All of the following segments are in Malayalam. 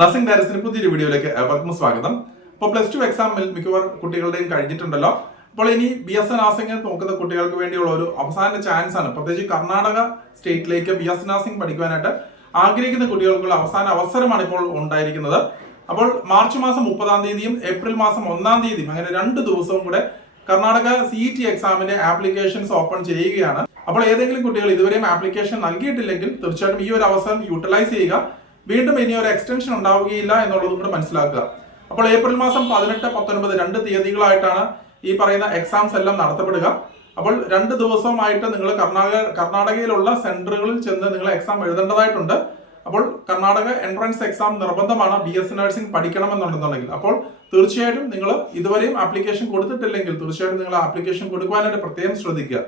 നഴ്സിംഗ് ഡയറസിന് പുതിയൊരു വീഡിയോയിലേക്ക് ഏവർക്കും സ്വാഗതം. അപ്പോൾ +2 എക്സാമിൽ മിക്കവാറും കുട്ടികളുടെയും കഴിഞ്ഞിട്ടുണ്ടല്ലോ. അപ്പോൾ ഇനി BS നഴ്സിംഗ് നോക്കുന്ന കുട്ടികൾക്ക് വേണ്ടിയുള്ള ഒരു അവസാന ചാൻസ് ആണ്. പ്രത്യേകിച്ച് കർണാടക സ്റ്റേറ്റിലേക്ക് BS നഴ്സിംഗ് പഠിക്കുവാനായിട്ട് ആഗ്രഹിക്കുന്ന കുട്ടികൾക്കുള്ള അവസാന അവസരമാണ് ഇപ്പോൾ ഉണ്ടായിരിക്കുന്നത്. അപ്പോൾ മാർച്ച് മാസം 30-ാം തീയതിയും ഏപ്രിൽ മാസം 1-ാം തീയതിയും അങ്ങനെ 2 ദിവസവും കൂടെ കർണാടക CET എക്സാമിന്റെ ആപ്ലിക്കേഷൻസ് ഓപ്പൺ ചെയ്യുകയാണ്. അപ്പോൾ ഏതെങ്കിലും കുട്ടികൾ ഇതുവരെയും ആപ്ലിക്കേഷൻ നൽകിയിട്ടില്ലെങ്കിൽ തീർച്ചയായിട്ടും ഈ ഒരു അവസരം യൂട്ടിലൈസ് ചെയ്യുക. വീണ്ടും ഇനി ഒരു എക്സ്റ്റൻഷൻ ഉണ്ടാവുകയില്ല എന്നുള്ളതും കൂടെ മനസ്സിലാക്കുക. അപ്പോൾ ഏപ്രിൽ മാസം 18, 19 2 തീയതികളായിട്ടാണ് ഈ പറയുന്ന എക്സാംസ് എല്ലാം നടത്തപ്പെടുക. അപ്പോൾ 2 ദിവസമായിട്ട് നിങ്ങൾ കർണാടകയിലുള്ള സെന്ററുകളിൽ ചെന്ന് നിങ്ങൾ എക്സാം എഴുതേണ്ടതായിട്ടുണ്ട്. അപ്പോൾ കർണാടക എൻട്രൻസ് എക്സാം നിർബന്ധമാണ് BS നഴ്സിംഗ് പഠിക്കണമെന്നുണ്ടെന്നുണ്ടെങ്കിൽ. അപ്പോൾ തീർച്ചയായിട്ടും നിങ്ങൾ ഇതുവരെയും ആപ്ലിക്കേഷൻ കൊടുത്തിട്ടില്ലെങ്കിൽ തീർച്ചയായിട്ടും നിങ്ങൾ ആപ്ലിക്കേഷൻ കൊടുക്കുവാനായിട്ട് പ്രത്യേകം ശ്രദ്ധിക്കുക.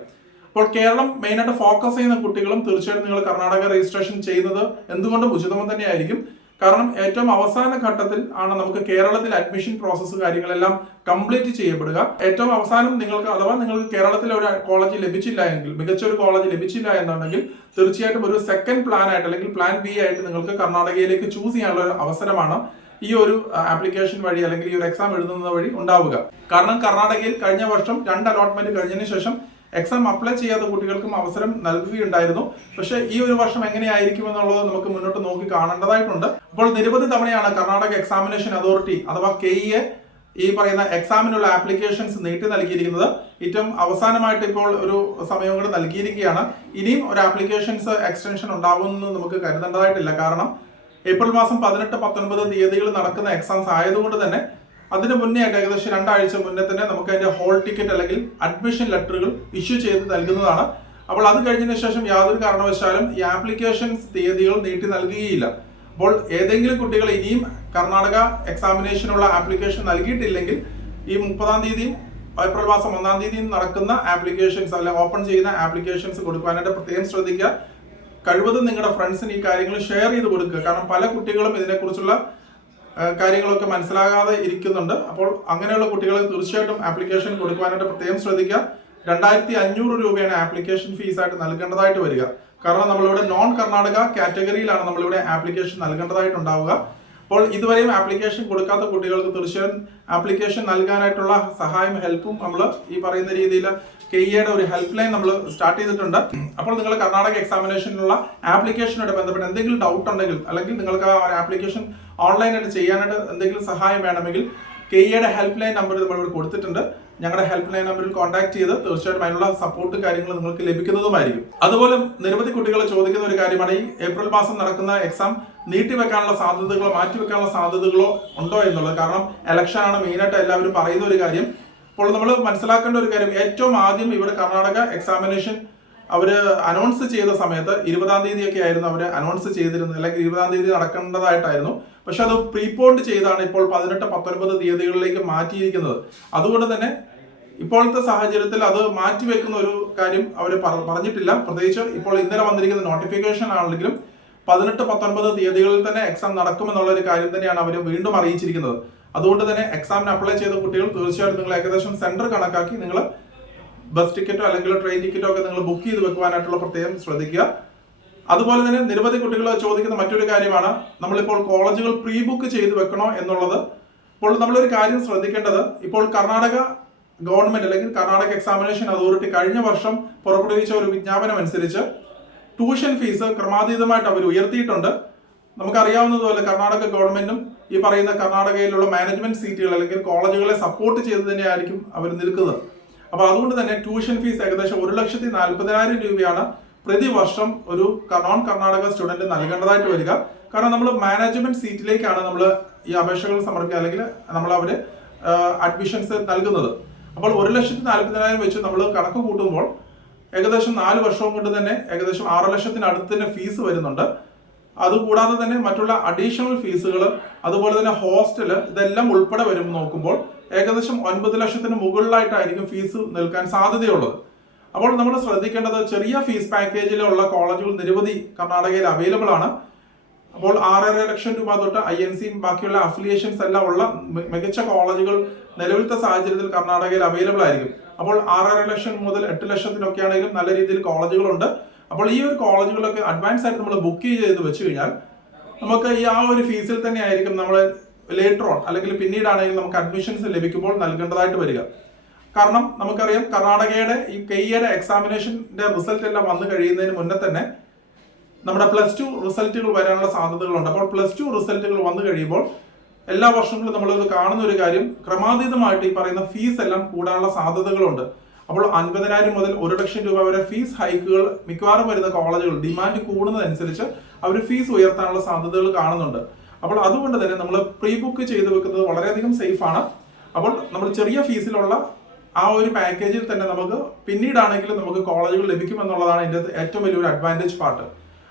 അപ്പോൾ കേരളം മെയിനായിട്ട് ഫോക്കസ് ചെയ്യുന്ന കുട്ടികളും തീർച്ചയായിട്ടും നിങ്ങൾ കർണാടക രജിസ്ട്രേഷൻ ചെയ്യുന്നത് എന്തുകൊണ്ടും ഉചിതം തന്നെയായിരിക്കും. കാരണം ഏറ്റവും അവസാന ഘട്ടത്തിൽ ആണ് നമുക്ക് കേരളത്തിൽ അഡ്മിഷൻ പ്രോസസ്സ് കാര്യങ്ങളെല്ലാം കംപ്ലീറ്റ് ചെയ്യപ്പെടുക. ഏറ്റവും അവസാനം നിങ്ങൾക്ക് അഥവാ നിങ്ങൾക്ക് കേരളത്തിൽ ഒരു കോളേജ് ലഭിച്ചില്ല എങ്കിൽ, മികച്ചൊരു കോളേജ് ലഭിച്ചില്ല എന്നുണ്ടെങ്കിൽ തീർച്ചയായിട്ടും ഒരു സെക്കൻഡ് പ്ലാൻ ആയിട്ട് അല്ലെങ്കിൽ പ്ലാൻ B ആയിട്ട് നിങ്ങൾക്ക് കർണാടകയിലേക്ക് ചൂസ് ചെയ്യാനുള്ള ഒരു അവസരമാണ് ഈ ഒരു ആപ്ലിക്കേഷൻ വഴി അല്ലെങ്കിൽ ഈ ഒരു എക്സാം എഴുതുന്നത് വഴി ഉണ്ടാവുക. കാരണം കർണാടകയിൽ കഴിഞ്ഞ വർഷം 2 അലോട്ട്മെന്റ് കഴിഞ്ഞതിന് ശേഷം എക്സാം അപ്ലൈ ചെയ്യാത്ത കുട്ടികൾക്കും അവസരം നൽകുകയുണ്ടായിരുന്നു. പക്ഷേ ഈ ഒരു വർഷം എങ്ങനെയായിരിക്കും എന്നുള്ളത് നമുക്ക് മുന്നോട്ട് നോക്കി കാണേണ്ടതായിട്ടുണ്ട്. അപ്പോൾ നിരവധി തവണയാണ് കർണാടക എക്സാമിനേഷൻ അതോറിറ്റി അഥവാ KEA ഈ പറയുന്ന എക്സാമിനുള്ള ആപ്ലിക്കേഷൻസ് നീട്ടി നൽകിയിരിക്കുന്നത്. ഏറ്റവും അവസാനമായിട്ട് ഇപ്പോൾ ഒരു സമയം കൂടെ നൽകിയിരിക്കുകയാണ്. ഇനിയും ഒരു ആപ്ലിക്കേഷൻസ് എക്സ്റ്റൻഷൻ ഉണ്ടാകുമെന്ന് നമുക്ക് കരുതേണ്ടതായിട്ടില്ല. കാരണം ഏപ്രിൽ മാസം 18, 19 തീയതികളിൽ നടക്കുന്ന എക്സാംസ് ആയതുകൊണ്ട് തന്നെ അതിന് മുന്നേ ആയിട്ട് ഏകദേശം 2 ആഴ്ച മുന്നേ തന്നെ നമുക്ക് അതിന്റെ ഹോൾ ടിക്കറ്റ് അല്ലെങ്കിൽ അഡ്മിഷൻ ലെറ്ററുകൾ ഇഷ്യൂ ചെയ്ത് നൽകുന്നതാണ്. അപ്പോൾ അത് കഴിഞ്ഞതിന് ശേഷം യാതൊരു കാരണവശാലും ഈ ആപ്ലിക്കേഷൻസ് തീയതികൾ നീട്ടി നൽകുകയില്ല. അപ്പോൾ ഏതെങ്കിലും കുട്ടികൾ ഇനിയും കർണാടക എക്സാമിനേഷനുള്ള ആപ്ലിക്കേഷൻ നൽകിയിട്ടില്ലെങ്കിൽ ഈ 30-ാം തീയതിയും ഏപ്രിൽ മാസം 1-ാം തീയതിയും നടക്കുന്ന ആപ്ലിക്കേഷൻസ് അല്ലെങ്കിൽ ഓപ്പൺ ചെയ്യുന്ന ആപ്ലിക്കേഷൻസ് കൊടുക്കാനായിട്ട് പ്രത്യേകം ശ്രദ്ധിക്കുക. കഴിവതും നിങ്ങളുടെ ഫ്രണ്ട്സിന് ഈ കാര്യങ്ങൾ ഷെയർ ചെയ്ത് കൊടുക്കുക. കാരണം പല കുട്ടികളും ഇതിനെക്കുറിച്ചുള്ള കാര്യങ്ങളൊക്കെ മനസ്സിലാകാതെ ഇരിക്കുന്നുണ്ട്. അപ്പോൾ അങ്ങനെയുള്ള കുട്ടികൾ തീർച്ചയായിട്ടും ആപ്ലിക്കേഷൻ കൊടുക്കുവാനായിട്ട് പ്രത്യേകം ശ്രദ്ധിക്കുക. 2500 രൂപയാണ് ആപ്ലിക്കേഷൻ ഫീസായിട്ട് നൽകേണ്ടതായിട്ട് വരിക. കാരണം നമ്മളിവിടെ നോൺ കർണാടക കാറ്റഗറിയിലാണ് നമ്മളിവിടെ ആപ്ലിക്കേഷൻ നൽകേണ്ടതായിട്ടുണ്ടാവുക. അപ്പോൾ ഇതുവരെയും ആപ്ലിക്കേഷൻ കൊടുക്കാത്ത കുട്ടികൾക്ക് തീർച്ചയായും ആപ്ലിക്കേഷൻ നൽകാനായിട്ടുള്ള സഹായം ഹെൽപ്പും നമ്മൾ ഈ പറയുന്ന രീതിയിൽ KEAയുടെ ഒരു ഹെൽപ്പ് ലൈൻ നമ്മൾ സ്റ്റാർട്ട് ചെയ്തിട്ടുണ്ട്. അപ്പോൾ നിങ്ങൾ കർണാടക എക്സാമിനേഷനുള്ള ആപ്ലിക്കേഷനുമായിട്ട് ബന്ധപ്പെട്ട് എന്തെങ്കിലും ഡൗട്ട് ഉണ്ടെങ്കിൽ അല്ലെങ്കിൽ നിങ്ങൾക്ക് ആ ആപ്ലിക്കേഷൻ ഓൺലൈനായിട്ട് ചെയ്യാനായിട്ട് എന്തെങ്കിലും സഹായം വേണമെങ്കിൽ KEAയുടെ ഹെൽപ്പ് ലൈൻ നമ്പർ നമ്മളിവിടെ കൊടുത്തിട്ടുണ്ട്. ഞങ്ങളുടെ ഹെൽപ്പ് ലൈൻ നമ്പറിൽ കോൺടാക്ട് ചെയ്ത് തീർച്ചയായിട്ടും അതിനുള്ള സപ്പോർട്ട് കാര്യങ്ങൾ നിങ്ങൾക്ക് ലഭിക്കുന്നതുമായിരിക്കും. അതുപോലെ നിരവധി കുട്ടികൾ ചോദിക്കുന്ന ഒരു കാര്യമാണ് ഈ ഏപ്രിൽ മാസം നടക്കുന്ന എക്സാം നീട്ടിവെക്കാനുള്ള സാധ്യതകളോ മാറ്റിവെക്കാനുള്ള സാധ്യതകളോ ഉണ്ടോ എന്നുള്ളത്. കാരണം ഇലക്ഷൻ ആണ് മെയിനായിട്ട് എല്ലാവരും പറയുന്ന ഒരു കാര്യം. അപ്പോൾ നമ്മൾ മനസ്സിലാക്കേണ്ട ഒരു കാര്യം, ഏറ്റവും ആദ്യം ഇവിടെ കർണാടക എക്സാമിനേഷൻ അവർ അനൗൺസ് ചെയ്ത സമയത്ത് 20-ാം തീയതിയൊക്കെ ആയിരുന്നു അവർ അനൗൺസ് ചെയ്തിരുന്നത്, അല്ലെങ്കിൽ 20-ാം തീയതി നടക്കേണ്ടതായിട്ടായിരുന്നു. പക്ഷെ അത് പ്രീപോണ്ട് ചെയ്താണ് ഇപ്പോൾ 18, 19 തീയതികളിലേക്ക് മാറ്റിയിരിക്കുന്നത്. അതുകൊണ്ട് തന്നെ ഇപ്പോഴത്തെ സാഹചര്യത്തിൽ അത് മാറ്റിവെക്കുന്ന ഒരു കാര്യം അവർ പറഞ്ഞിട്ടില്ല. പ്രത്യേകിച്ച് ഇപ്പോൾ ഇന്നലെ വന്നിരിക്കുന്ന നോട്ടിഫിക്കേഷൻ ആണെങ്കിലും 18, 19 തീയതികളിൽ തന്നെ എക്സാം നടക്കുമെന്നുള്ള ഒരു കാര്യം തന്നെയാണ് അവർ വീണ്ടും അറിയിച്ചിരിക്കുന്നത്. അതുകൊണ്ട് തന്നെ എക്സാമിന് അപ്ലൈ ചെയ്ത കുട്ടികൾ തീർച്ചയായിട്ടും നിങ്ങൾ ഏകദേശം സെന്റർ കണക്കാക്കി നിങ്ങൾ ബസ് ടിക്കറ്റോ അല്ലെങ്കിൽ ട്രെയിൻ ടിക്കറ്റോ ഒക്കെ നിങ്ങൾ ബുക്ക് ചെയ്ത് വെക്കുവാനായിട്ടുള്ള പ്രത്യേകം ശ്രദ്ധിക്കുക. അതുപോലെ തന്നെ നിരവധി കുട്ടികൾ ചോദിക്കുന്ന മറ്റൊരു കാര്യമാണ് നമ്മളിപ്പോൾ കോളേജുകൾ പ്രീ ബുക്ക് ചെയ്ത് വെക്കണോ എന്നുള്ളത്. ഇപ്പോൾ നമ്മളൊരു കാര്യം ശ്രദ്ധിക്കേണ്ടത്, ഇപ്പോൾ കർണാടക ഗവൺമെന്റ് അല്ലെങ്കിൽ കർണാടക എക്സാമിനേഷൻ അതോറിറ്റി കഴിഞ്ഞ വർഷം പുറപ്പെടുവിച്ച ഒരു വിജ്ഞാപനം അനുസരിച്ച് ട്യൂഷൻ ഫീസ് ക്രമാതീതമായിട്ട് അവർ ഉയർത്തിയിട്ടുണ്ട്. നമുക്കറിയാവുന്നതുപോലെ കർണാടക ഗവൺമെന്റും ഈ പറയുന്ന കർണാടകയിലുള്ള മാനേജ്മെന്റ് സീറ്റുകൾ അല്ലെങ്കിൽ കോളേജുകളെ സപ്പോർട്ട് ചെയ്ത് തന്നെയായിരിക്കും അവർ നിൽക്കുന്നത്. അപ്പോൾ അതുകൊണ്ട് തന്നെ ട്യൂഷൻ ഫീസ് ഏകദേശം 1,40,000 രൂപയാണ് പ്രതിവർഷം ഒരു നോൺ കർണാടക സ്റ്റുഡന്റ് നൽകേണ്ടതായിട്ട് വരിക. കാരണം നമ്മൾ മാനേജ്മെന്റ് സീറ്റിലേക്കാണ് നമ്മൾ ഈ അപേക്ഷകൾ സമർപ്പിക്കുക അല്ലെങ്കിൽ നമ്മൾ അവർ അഡ്മിഷൻസ് നൽകുന്നത്. അപ്പോൾ 1,40,000 വെച്ച് നമ്മൾ കണക്ക് കൂട്ടുമ്പോൾ ഏകദേശം 4 വർഷവും കൊണ്ട് തന്നെ ഏകദേശം 6 ലക്ഷത്തിനടുത്ത് തന്നെ ഫീസ് വരുന്നുണ്ട്. അതുകൂടാതെ തന്നെ മറ്റുള്ള അഡീഷണൽ ഫീസുകൾ, അതുപോലെ തന്നെ ഹോസ്റ്റല്, ഇതെല്ലാം ഉൾപ്പെടെ വരുമ്പോൾ നോക്കുമ്പോൾ ഏകദേശം 9 ലക്ഷത്തിന് മുകളിലായിട്ടായിരിക്കും ഫീസ് നിൽക്കാൻ സാധ്യതയുള്ളത്. അപ്പോൾ നമ്മൾ ശ്രദ്ധിക്കേണ്ടത്, ചെറിയ ഫീസ് പാക്കേജിലുള്ള കോളേജുകൾ നിരവധി കർണാടകയിൽ അവൈലബിൾ ആണ്. അപ്പോൾ 6.5 ലക്ഷം രൂപ തൊട്ട് INCയും ബാക്കിയുള്ള അഫിലിയേഷൻസ് എല്ലാം ഉള്ള മികച്ച കോളേജുകൾ നിലവിലത്തെ സാഹചര്യത്തിൽ കർണാടകയിൽ അവൈലബിൾ ആയിരിക്കും. അപ്പോൾ 6.5 ലക്ഷം മുതൽ 8 ലക്ഷത്തിനൊക്കെ ആണെങ്കിലും നല്ല രീതിയിൽ കോളേജുകളുണ്ട്. അപ്പോൾ ഈ ഒരു കോളേജുകളൊക്കെ അഡ്വാൻസ് ആയിട്ട് നമ്മൾ ബുക്ക് ചെയ്ത് വെച്ച് കഴിഞ്ഞാൽ നമുക്ക് ഈ ആ ഒരു ഫീസിൽ തന്നെ ആയിരിക്കും നമ്മൾ ലേറ്റർ ഓൺ അല്ലെങ്കിൽ പിന്നീടാണെങ്കിൽ നമുക്ക് അഡ്മിഷൻസ് ലഭിക്കുമ്പോൾ നൽകേണ്ടതായിട്ട് വരിക. കാരണം നമുക്കറിയാം കർണാടകയുടെ ഈ കെയ്യുടെ എക്സാമിനേഷന്റെ റിസൾട്ട് എല്ലാം വന്നു കഴിയുന്നതിന് മുന്നേ തന്നെ നമ്മുടെ പ്ലസ് 2 റിസൾട്ടുകൾ വരാനുള്ള സാധ്യതകളുണ്ട്. അപ്പോൾ പ്ലസ് 2 റിസൾട്ടുകൾ വന്നു കഴിയുമ്പോൾ എല്ലാ വർഷങ്ങളും നമ്മളത് കാണുന്ന ഒരു കാര്യം, ക്രമാതീതമായിട്ട് ഈ പറയുന്ന ഫീസ് എല്ലാം കൂടാനുള്ള സാധ്യതകളുണ്ട്. അപ്പോൾ 50,000 മുതൽ 1,00,000 രൂപ വരെ ഫീസ് ഹൈക്കുകൾ മിക്കവാറും വരുന്ന കോളേജുകൾ ഡിമാൻഡ് കൂടുന്നതനുസരിച്ച് അവർ ഫീസ് ഉയർത്താനുള്ള സാധ്യതകൾ കാണുന്നുണ്ട്. അപ്പോൾ അതുകൊണ്ട് തന്നെ നമ്മൾ പ്രീ ബുക്ക് ചെയ്ത് വെക്കുന്നത് വളരെയധികം സേഫ് ആണ്. അപ്പോൾ നമ്മൾ ചെറിയ ഫീസിലുള്ള ആ ഒരു പാക്കേജിൽ തന്നെ നമുക്ക് പിന്നീടാണെങ്കിലും നമുക്ക് കോളേജുകൾ ലഭിക്കുമെന്നുള്ളതാണ് ഇതിന്റെ ഏറ്റവും വലിയൊരു അഡ്വാൻറ്റേജ് പാർട്ട്.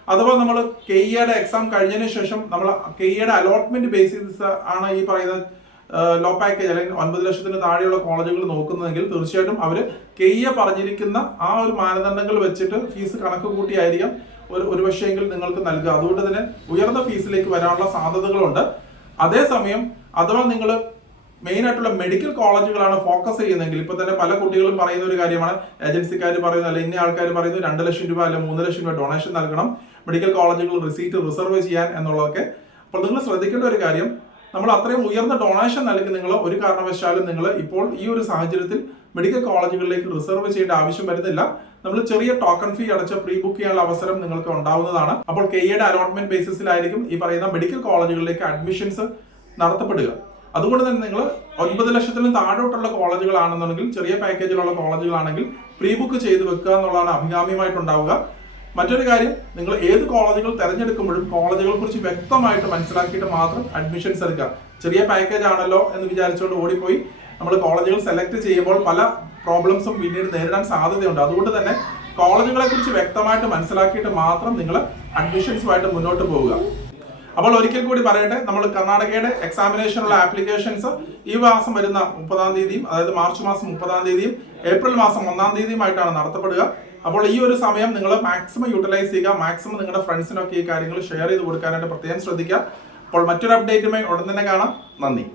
അഥവാ നമ്മൾ കെയ്യുടെ എക്സാം കഴിഞ്ഞതിന് ശേഷം നമ്മൾ കെയ്യുടെ അലോട്ട്മെന്റ് ബേസിസ് ആണ് ഈ പറയുന്ന ലോ പാക്കേജ് അല്ലെങ്കിൽ 9 ലക്ഷത്തിന് താഴെയുള്ള കോളേജുകൾ നോക്കുന്നതെങ്കിൽ തീർച്ചയായിട്ടും അവർ കെയ്യ പറഞ്ഞിരിക്കുന്ന ആ ഒരു മാനദണ്ഡങ്ങൾ വെച്ചിട്ട് ഫീസ് കണക്ക് കൂട്ടിയായിരിക്കും ഒരു പക്ഷേങ്കിൽ നിങ്ങൾക്ക് നൽകുക. അതുകൊണ്ട് തന്നെ ഉയർന്ന ഫീസിലേക്ക് വരാനുള്ള സാധ്യതകളുണ്ട്. അതേസമയം അഥവാ നിങ്ങൾ മെയിൻ ആയിട്ടുള്ള മെഡിക്കൽ കോളേജുകളാണ് ഫോക്കസ് ചെയ്യുന്നതെങ്കിൽ, ഇപ്പൊ തന്നെ പല കുട്ടികളും പറയുന്ന ഒരു കാര്യമാണ്, ഏജൻസിക്കാർ പറയുന്നത് അല്ലെ ഇന്ന ആൾക്കാർ പറയുന്നത് 2 ലക്ഷം രൂപ അല്ലെ 3 ലക്ഷം രൂപ ഡൊണേഷൻ നൽകണം മെഡിക്കൽ കോളേജുകൾ റിസീറ്റ് റിസർവ് ചെയ്യാൻ എന്നുള്ളതൊക്കെ. അപ്പോൾ നിങ്ങൾ ശ്രദ്ധിക്കേണ്ട ഒരു കാര്യം, നമ്മൾ അത്രയും ഉയർന്ന ഡൊണേഷൻ നൽകി നിങ്ങൾ ഒരു കാരണവശാലും നിങ്ങൾ ഇപ്പോൾ ഈ ഒരു സാഹചര്യത്തിൽ മെഡിക്കൽ കോളേജുകളിലേക്ക് റിസർവ് ചെയ്യേണ്ട ആവശ്യം വരുന്നില്ല. നമ്മൾ ചെറിയ ടോക്കൺ ഫീ അടച്ച് പ്രീ ബുക്ക് ചെയ്യാനുള്ള അവസരം നിങ്ങൾക്ക് ഉണ്ടാവുന്നതാണ്. അപ്പോൾ കെയ്യുടെ അലോട്ട്മെന്റ് ബേസിസിലായിരിക്കും ഈ പറയുന്ന മെഡിക്കൽ കോളേജുകളിലേക്ക് അഡ്മിഷൻസ് നടത്തപ്പെടുക. അതുകൊണ്ട് തന്നെ നിങ്ങൾ 9 ലക്ഷത്തിനും താഴോട്ടുള്ള കോളേജുകളാണെന്നുണ്ടെങ്കിൽ, ചെറിയ പാക്കേജിലുള്ള കോളേജുകളാണെങ്കിൽ പ്രീ ബുക്ക് ചെയ്ത് വെക്കുക എന്നുള്ളതാണ് അഭികാമ്യമായിട്ടുണ്ടാവുക. മറ്റൊരു കാര്യം, നിങ്ങൾ ഏത് കോളേജുകൾ തിരഞ്ഞെടുക്കുമ്പോഴും കോളേജുകളെ കുറിച്ച് വ്യക്തമായിട്ട് മനസ്സിലാക്കിയിട്ട് മാത്രം അഡ്മിഷൻസ് എടുക്കുക. ചെറിയ പാക്കേജ് ആണല്ലോ എന്ന് വിചാരിച്ചുകൊണ്ട് ഓടിപ്പോയി നമ്മൾ കോളേജുകൾ സെലക്ട് ചെയ്യുമ്പോൾ പല പ്രോബ്ലംസും പിന്നീട് നേരിടാൻ സാധ്യതയുണ്ട്. അതുകൊണ്ട് തന്നെ കോളേജുകളെ കുറിച്ച് വ്യക്തമായിട്ട് മനസ്സിലാക്കിയിട്ട് മാത്രം നിങ്ങൾ അഡ്മിഷൻസുമായിട്ട് മുന്നോട്ട് പോവുക. അപ്പോൾ ഒരിക്കൽ കൂടി പറയട്ടെ, നമ്മൾ കർണാടകയുടെ എക്സാമിനേഷനുള്ള ആപ്ലിക്കേഷൻസ് ഈ മാസം വരുന്ന 30-ാം തീയതിയും, അതായത് മാർച്ച് മാസം 30-ാം തീയതിയും ഏപ്രിൽ മാസം 1-ാം തീയതിയുമായിട്ടാണ് നടത്തപ്പെടുക. അപ്പോൾ ഈ ഒരു സമയം നിങ്ങൾ മാക്സിമം യൂട്ടിലൈസ് ചെയ്യുക. മാക്സിമം നിങ്ങളുടെ ഫ്രണ്ട്സിനൊക്കെ ഈ കാര്യങ്ങൾ ഷെയർ ചെയ്ത് കൊടുക്കാനായിട്ട് പ്രത്യേകം ശ്രദ്ധിക്കുക. അപ്പോൾ മറ്റൊരു അപ്ഡേറ്റുമായി ഉടൻ തന്നെ കാണാം. നന്ദി.